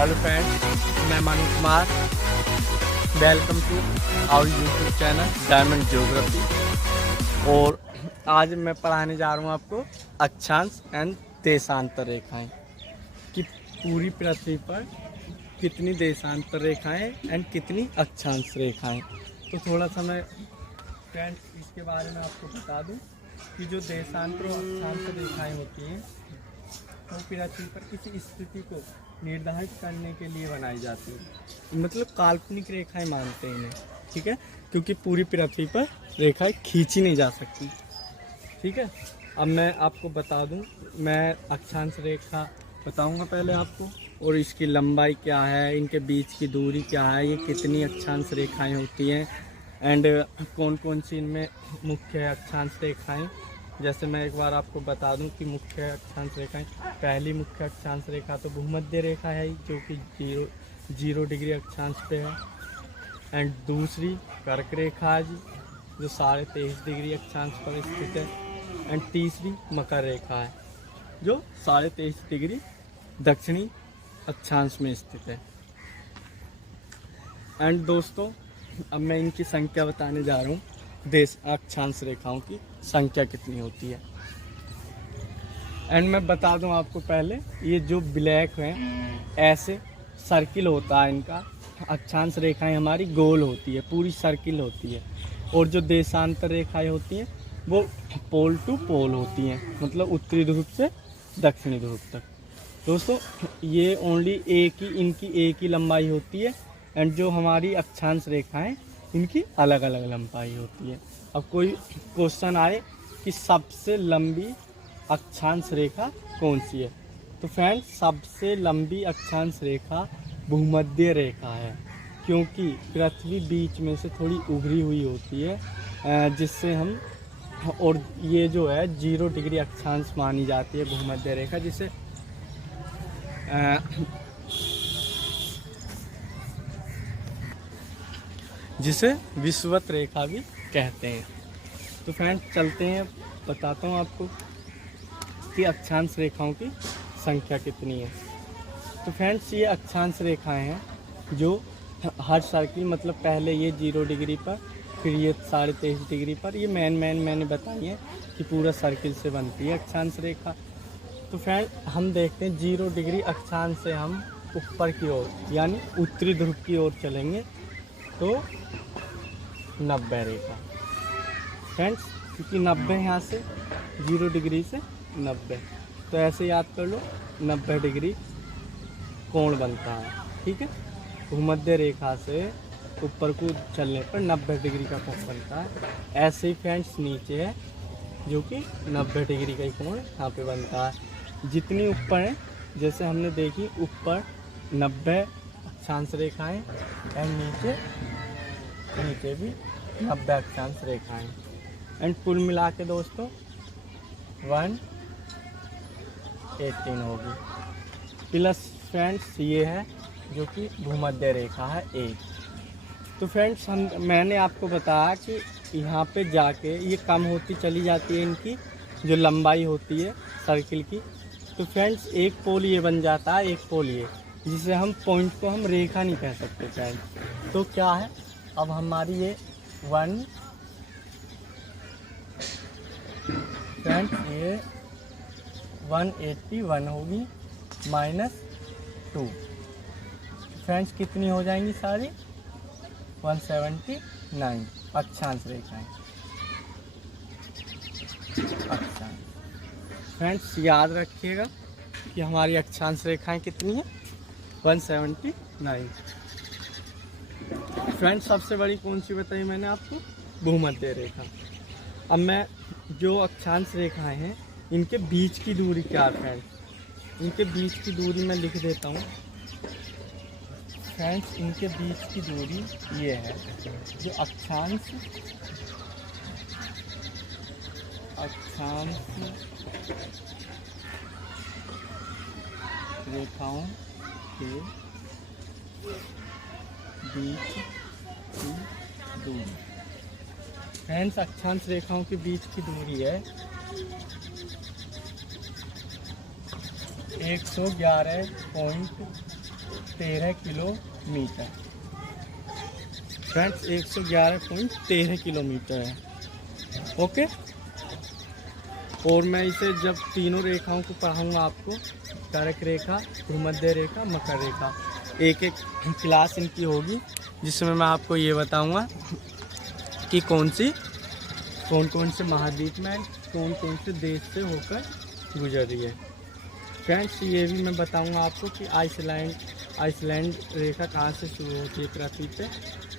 Hello friends, मैं Manu Kumar. Welcome to our YouTube channel diamond geography. और आज मैं पढ़ाने जा रहा हूँ आपको अक्षांश एंड देशांतर रेखाएं कि पूरी पृथ्वी पर कितनी देशांतर रेखाएं एंड कितनी अक्षांश रेखाएं। तो थोड़ा सा मैं फ्रेंड्स इसके बारे में आपको बता दूं कि जो देशांतर और अक्षांश रेखाएं होती हैं वो पृथ्वी पर किसी स्थिति को निर्धारित करने के लिए बनाई जाती है। मतलब काल्पनिक रेखाएं मानते हैं इन्हें, ठीक है, क्योंकि पूरी पृथ्वी पर रेखाएं खींची नहीं जा सकती, ठीक है। अब मैं आपको बता दूं, मैं अक्षांश रेखा बताऊंगा पहले आपको, और इसकी लंबाई क्या है, इनके बीच की दूरी क्या है, ये कितनी अक्षांश रेखाएं होती हैं एंड कौन कौन सी इनमें मुख्य अक्षांश रेखाएं। जैसे मैं एक बार आपको बता दूं कि मुख्य अक्षांश रेखाएं, पहली मुख्य अक्षांश रेखा तो भूमध्य रेखा है जो कि जीरो डिग्री अक्षांश पे है। एंड दूसरी कर्क रेखा है जी, जो 23.5 डिग्री अक्षांश पर स्थित है। एंड तीसरी मकर रेखा है जो 23.5 डिग्री दक्षिणी अक्षांश में स्थित है। एंड दोस्तों, अब मैं इनकी संख्या बताने जा रहा हूँ। देश अक्षांश रेखाओं की संख्या कितनी होती है। एंड मैं बता दूं आपको पहले, ये जो ब्लैक हैं ऐसे सर्किल होता है इनका, अक्षांश रेखाएं हमारी गोल होती है, पूरी सर्किल होती है। और जो देशांतर रेखाएं होती हैं वो पोल टू पोल होती हैं, मतलब उत्तरी ध्रुव से दक्षिणी ध्रुव तक। दोस्तों, ये ओनली इनकी एक ही लंबाई होती है। एंड जो हमारी अक्षांश रेखाएं इनकी अलग अलग लंबाई होती है। अब कोई क्वेश्चन आए कि सबसे लंबी अक्षांश रेखा कौन सी है, तो फ्रेंड्स सबसे लंबी अक्षांश रेखा भूमध्य रेखा है, क्योंकि पृथ्वी बीच में से थोड़ी उभरी हुई होती है, जिससे हम, और ये जो है 0 डिग्री अक्षांश मानी जाती है भूमध्य रेखा, जिसे विषुवत रेखा भी कहते हैं। तो फ्रेंड्स चलते हैं, बताता हूँ आपको कि अक्षांश रेखाओं की संख्या कितनी है। तो फ्रेंड्स, ये अक्षांश रेखाएं हैं जो हर सर्किल, मतलब पहले ये 0 डिग्री पर, फिर ये 23.5 डिग्री पर, ये मैंने बताई है कि पूरा सर्किल से बनती है अक्षांश रेखा। तो फ्रेंड हम देखते हैं 0 डिग्री अक्षांश से हम ऊपर की ओर यानी उत्तरी ध्रुव की ओर चलेंगे तो 90 रेखा। फ्रेंड्स, क्योंकि 90 यहाँ से 0 डिग्री से 90, तो ऐसे याद कर लो 90 डिग्री कोण बनता है, ठीक है। भूमध्य रेखा से ऊपर को चलने पर 90 डिग्री का कोण बनता है। ऐसे ही फ्रेंड्स नीचे है जो कि 90 डिग्री का कोण यहाँ पे बनता है। जितनी ऊपर है, जैसे हमने देखी ऊपर 90 अक्षांश रेखाएं एंड नीचे भी 90 अक्षांश रेखाएं। एंड कुल मिला के दोस्तों 118 होगी। प्लस फ्रेंड्स ये है जो कि भूमध्य रेखा है 1। तो फ्रेंड्स मैंने आपको बताया कि यहाँ पे जाके ये कम होती चली जाती है, इनकी जो लंबाई होती है सर्किल की। तो फ्रेंड्स एक पोल ये बन जाता है, एक पोल ये, जिसे हम पॉइंट को हम रेखा नहीं कह सकते फ्रेंड्स। तो क्या है, अब हमारी ये फ्रेंड्स ये 181 होगी -2। फ्रेंड्स कितनी हो जाएंगी सारी, 179 अक्षांश रेखाएं। अक्षांश फ्रेंड्स याद रखिएगा कि हमारी अक्षांश रेखाएं कितनी हैं, 179। फ्रेंड्स सबसे बड़ी कौन सी बताई मैंने आपको, भूमध्य रेखा। अब मैं जो अक्षांश रेखाएं हैं इनके बीच की दूरी क्या है फ्रेंड्स, इनके बीच की दूरी मैं लिख देता हूँ। फ्रेंड्स इनके बीच की दूरी ये है, जो अक्षांश रेखाओं के बीच की दूरी। फ्रेंड्स अक्षांश रेखाओं के बीच की दूरी है 111.5 111.13 किलोमीटर। फ्रेंड्स 111.13 किलोमीटर है। ओके, और मैं इसे जब तीनों रेखाओं को पढ़ाऊँगा आपको, कर्क रेखा, भूमध्य रेखा, मकर रेखा, एक एक क्लास इनकी होगी, जिसमें मैं आपको ये बताऊंगा कि कौन कौन से महाद्वीप में, कौन कौन से देश से होकर गुजर रही है। फ्रेंड्स ये भी मैं बताऊंगा आपको कि आइसलैंड रेखा कहाँ से शुरू होती है पृथ्वी पे,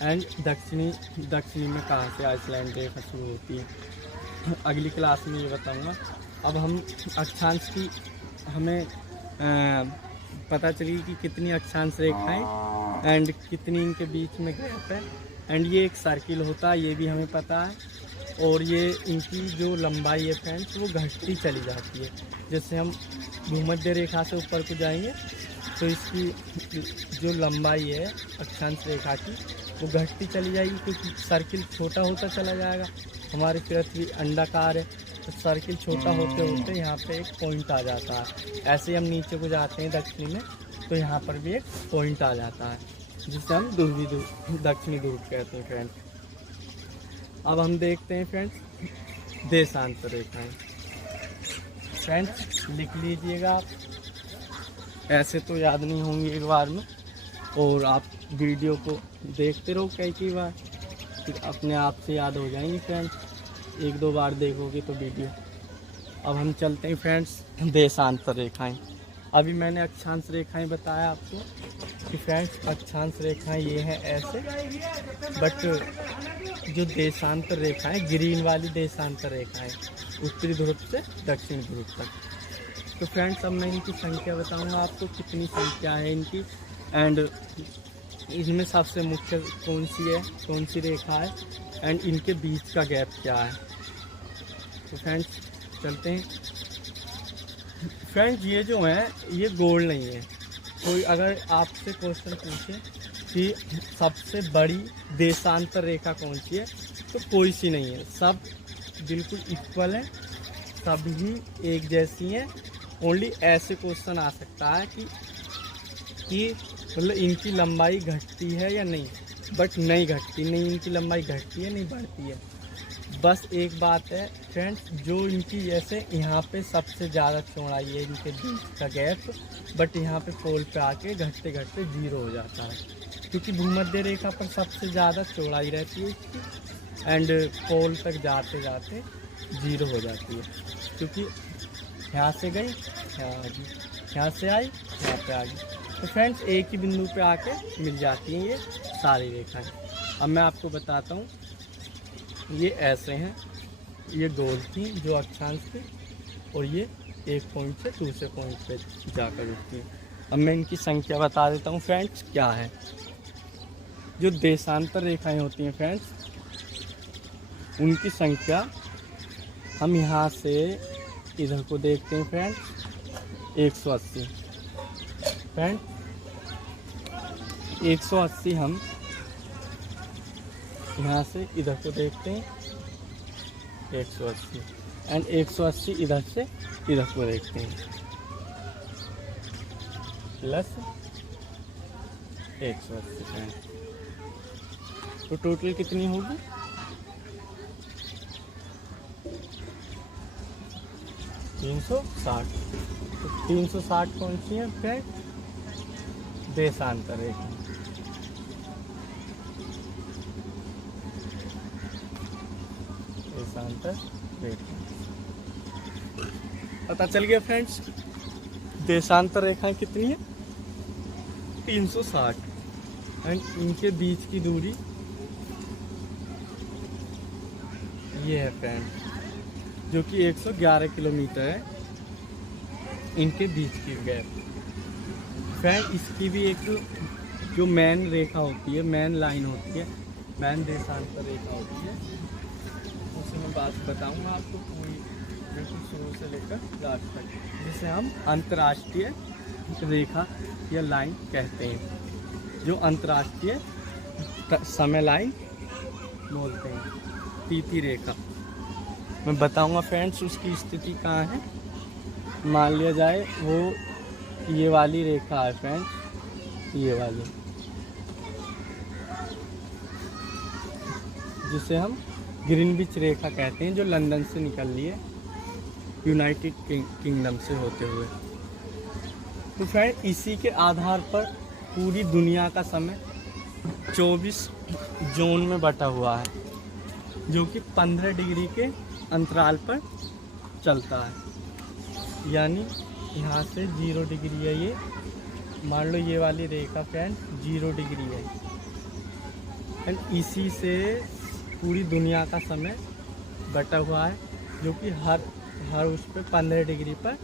एंड दक्षिणी में कहाँ से आइसलैंड रेखा शुरू होती है। अगली क्लास में ये बताऊंगा। अब हम अक्षांश की हमें पता चली कि कितनी अक्षांश रेखाएं एंड कितनी इनके बीच में गैप है, एंड ये एक सर्किल होता है, ये भी हमें पता है। और ये इनकी जो लंबाई है फ्रेंड्स वो घटती चली जाती है। जैसे हम भूमध्य रेखा से ऊपर को जाएंगे तो इसकी जो लंबाई है अक्षांश रेखा की वो घटती चली जाएगी, क्योंकि सर्किल छोटा होता चला जाएगा। हमारी पृथ्वी अंडाकार है तो सर्किल छोटा होते होते यहाँ पे एक पॉइंट आ जाता है। ऐसे हम नीचे को जाते हैं दक्षिणी में तो यहाँ पर भी एक पॉइंट आ जाता है, जिसे हम दक्षिणी ध्रुव कहते हैं फ्रेंड्स। अब हम देखते हैं फ्रेंड्स देशांतर रेखाएं। फ्रेंड्स लिख लीजिएगा आप, ऐसे तो याद नहीं होंगे एक बार में, और आप वीडियो को देखते रहो कई बार, फिर अपने आप से याद हो जाएंगी फ्रेंड्स, एक दो बार देखोगे तो वीडियो। अब हम चलते हैं फ्रेंड्स देशांतर रेखाएं। अभी मैंने अक्षांश रेखाएं बताया आपको कि फ्रेंड्स अक्षांश रेखाएं ये हैं ऐसे, बट जो देशांतर रेखाएं, ग्रीन वाली देशांतर रेखाएं उत्तरी ध्रुव से दक्षिण ध्रुव तक। तो फ्रेंड्स अब मैं इनकी संख्या बताऊंगा आपको, कितनी संख्या है इनकी, एंड इनमें सबसे मुख्य कौन सी रेखा है, एंड इनके बीच का गैप क्या है। तो फ्रेंड्स चलते हैं। फ्रेंड्स ये जो है ये गोल नहीं है। कोई अगर आपसे क्वेश्चन पूछे कि सबसे बड़ी देशांतर रेखा कौन सी है, तो कोई सी नहीं है, सब बिल्कुल इक्वल है, सभी एक जैसी हैं। ओनली ऐसे क्वेश्चन आ सकता है कि मतलब इनकी लंबाई घटती है या नहीं, बट नहीं घटती, नहीं इनकी लंबाई घटती है नहीं बढ़ती है। बस एक बात है फ्रेंड्स, जो इनकी जैसे यहाँ पे सबसे ज़्यादा चौड़ाई है इनके बीच का गैप, बट यहाँ पे पोल पे आके घटते घटते जीरो हो जाता है, क्योंकि भूमध्य रेखा पर सबसे ज़्यादा चौड़ाई रहती है इसकी, एंड पोल तक जाते जाते जीरो हो जाती है, क्योंकि यहाँ से गई यहाँ आ गई, यहाँ से आई यहाँ पे आ गई। तो फ्रेंड्स एक ही बिंदु पे आके मिल जाती हैं ये सारी रेखाएं। अब मैं आपको बताता हूँ, ये ऐसे हैं, ये गोल थी जो अक्षांश थी, और ये एक पॉइंट से दूसरे पॉइंट पे जाकर रुकती है। अब मैं इनकी संख्या बता देता हूँ फ्रेंड्स क्या है। जो देशांतर रेखाएं होती हैं फ्रेंड्स, उनकी संख्या हम यहाँ से इधर को देखते हैं फ्रेंड्स 180। फ्रेंड 180 हम यहाँ से इधर को देखते हैं 180, एंड 180 इधर से इधर को देखते हैं प्लस 180 फ्रेंड। तो टोटल कितनी होगी, 360। तो 360 कौन सी है फ्रेंड, देशांतर रेखा। देशांतर रेखा पता चल गया फ्रेंड्स। देशांतर रेखाएं कितनी है, 360, एंड इनके बीच की दूरी ये है फ्रेंड, जो कि 111 किलोमीटर है इनके बीच की गैप। फ्रेंड इसकी भी एक जो मेन रेखा होती है, मेन लाइन होती है, मेन देशांतर रेखा होती है, उसे मैं बात बताऊंगा आपको पूरी, बिल्कुल शुरू से लेकर लास्ट तक, जिसे हम अंतर्राष्ट्रीय रेखा या लाइन कहते हैं, जो अंतर्राष्ट्रीय समय लाइन बोलते हैं, तीती रेखा। मैं बताऊंगा फ्रेंड्स उसकी स्थिति कहाँ है। मान लिया जाए वो ये वाली रेखा है फ्रेंड्स, ये वाली, जिसे हम ग्रीनविच रेखा कहते हैं, जो लंदन से निकल रही है, यूनाइटेड किंगडम से होते हुए। तो फ्रेंड इसी के आधार पर पूरी दुनिया का समय 24 जोन में बटा हुआ है, जो कि 15 डिग्री के अंतराल पर चलता है। यानी यहाँ से 0 डिग्री है, ये मान लो ये वाली रेखा फ्रेंड 0 डिग्री है, एंड इसी से पूरी दुनिया का समय बटा हुआ है, जो कि हर उस पर 15 डिग्री पर,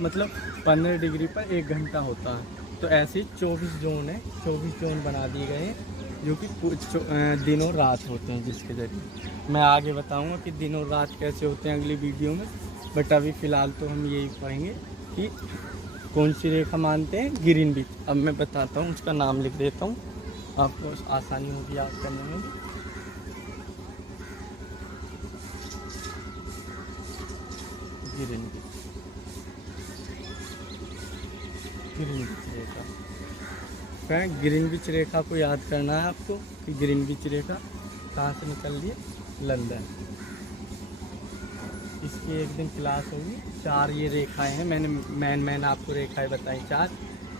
मतलब 15 डिग्री पर 1 घंटा होता है। तो ऐसे 24 जोन है, 24 जोन बना दिए गए हैं, जो कि दिनों रात होते हैं, जिसके ज़रिए मैं आगे बताऊंगा कि दिनों रात कैसे होते हैं अगली वीडियो में। बट अभी फ़िलहाल तो हम यही पढ़ेंगे कि कौन सी रेखा मानते हैं, ग्रीनविच। अब मैं बताता हूँ, उसका नाम लिख देता हूँ, आपको आसानी होगी याद करने में। ग्रीनविच रेखा, फ्रेंड ग्रीनविच रेखा को याद करना है आपको कि ग्रीनविच रेखा कहाँ से निकल रही है, लंदन। इसकी एक दिन क्लास होगी। 4 ये रेखाएं हैं, मैंने आपको रेखाएं बताई 4,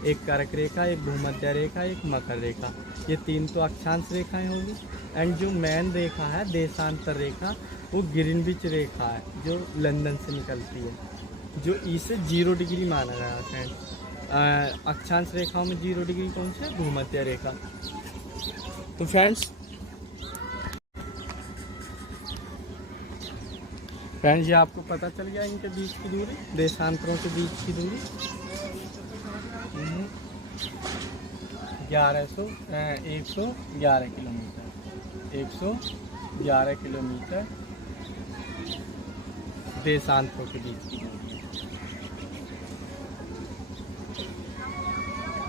एक कर्क रेखा, एक भूमध्य रेखा, एक मकर रेखा, ये 3 तो अक्षांश रेखाएं होगी। एंड जो मेन रेखा है देशांतर रेखा, वो ग्रीनविच रेखा है, जो लंदन से निकलती है, जो इसे 0 डिग्री माना गया है फ्रेंड। अक्षांश रेखाओं में 0 डिग्री कौन सी है, भूमध्य रेखा। तो फ्रेंड्स ये आपको पता चल गया इनके बीच की दूरी, देशांतरों के बीच की दूरी 111 किलोमीटर, 111 किलोमीटर देशांतरों के बीच की दूरी।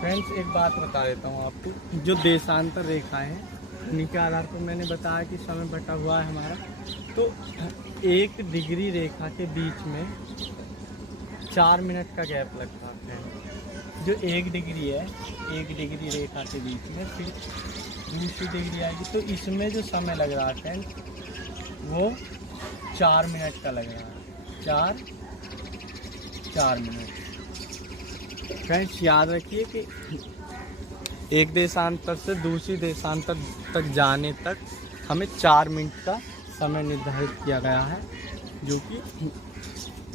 फ्रेंड्स एक बात बता देता हूँ आपको, जो देशांतर रेखाएं हैं उन्हीं के आधार पर मैंने बताया कि समय बटा हुआ है हमारा। तो 1 डिग्री रेखा के बीच में 4 मिनट का गैप लगता है। जो 1 डिग्री है, 1 डिग्री रेखा के बीच में फिर दूसरी डिग्री आएगी, तो इसमें जो समय लग रहा है फ्रेंड वो 4 मिनट का लग रहा है, 4 मिनट। फ्रेंड्स याद रखिए कि एक देशांतर से दूसरी देशांतर तक जाने तक हमें 4 मिनट का समय निर्धारित किया गया है, जो कि।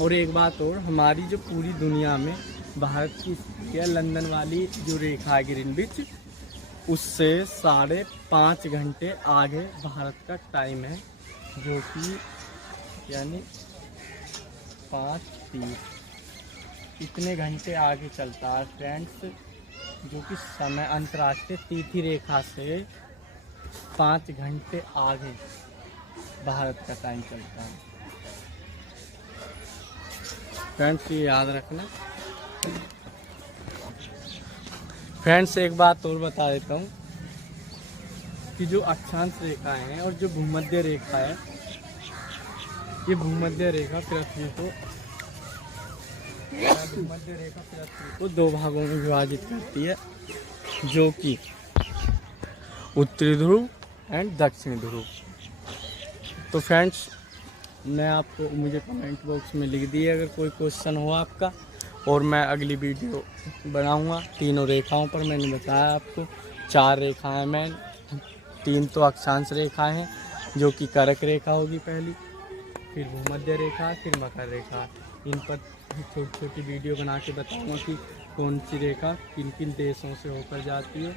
और एक बात और, हमारी जो पूरी दुनिया में भारत की लंदन वाली जो रेखा है ग्रीनविच, उससे 5.5 घंटे आगे भारत का टाइम है, जो कि यानी 5:30 इतने घंटे आगे चलता है फ्रेंड्स, जो कि समय अंतर्राष्ट्रीय तिथि रेखा से 5 घंटे आगे भारत का टाइम चलता है। फ्रेंड्स ये याद रखना। फ्रेंड्स एक बात और बता देता हूँ कि जो अक्षांश रेखाएं हैं और जो भूमध्य रेखा है, ये भूमध्य रेखा पृथ्वी को 2 भागों में विभाजित करती है, जो कि उत्तरी ध्रुव एंड दक्षिणी ध्रुव। तो फ्रेंड्स मुझे कमेंट बॉक्स में लिख दिए अगर कोई क्वेश्चन हो आपका, और मैं अगली वीडियो बनाऊंगा। तीनों रेखाओं पर मैंने बताया आपको 4 रेखाएं मैं, 3 तो अक्षांश रेखाएं हैं, जो कि कर्क रेखा होगी पहली, फिर भूमध्य रेखा, फिर मकर रेखा। इन पर छोटी छोटी वीडियो बना के बताऊँगा कि कौन सी रेखा किन किन देशों से होकर जाती है।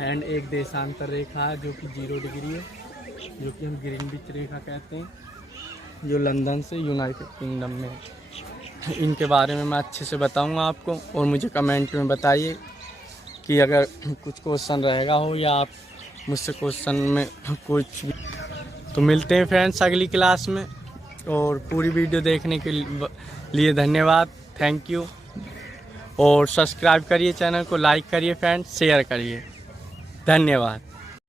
एंड एक देशांतर रेखा है जो कि 0 डिग्री है, जो कि हम ग्रीनविच रेखा कहते हैं, जो लंदन से यूनाइटेड किंगडम में है। इनके बारे में मैं अच्छे से बताऊंगा आपको, और मुझे कमेंट में बताइए कि अगर कुछ क्वेश्चन रहेगा हो या आप मुझसे क्वेश्चन में कुछ। तो मिलते हैं फ्रेंड्स अगली क्लास में, और पूरी वीडियो देखने के लिए धन्यवाद, थैंक यू। और सब्सक्राइब करिए चैनल को, लाइक करिए फ्रेंड्स, शेयर करिए, धन्यवाद।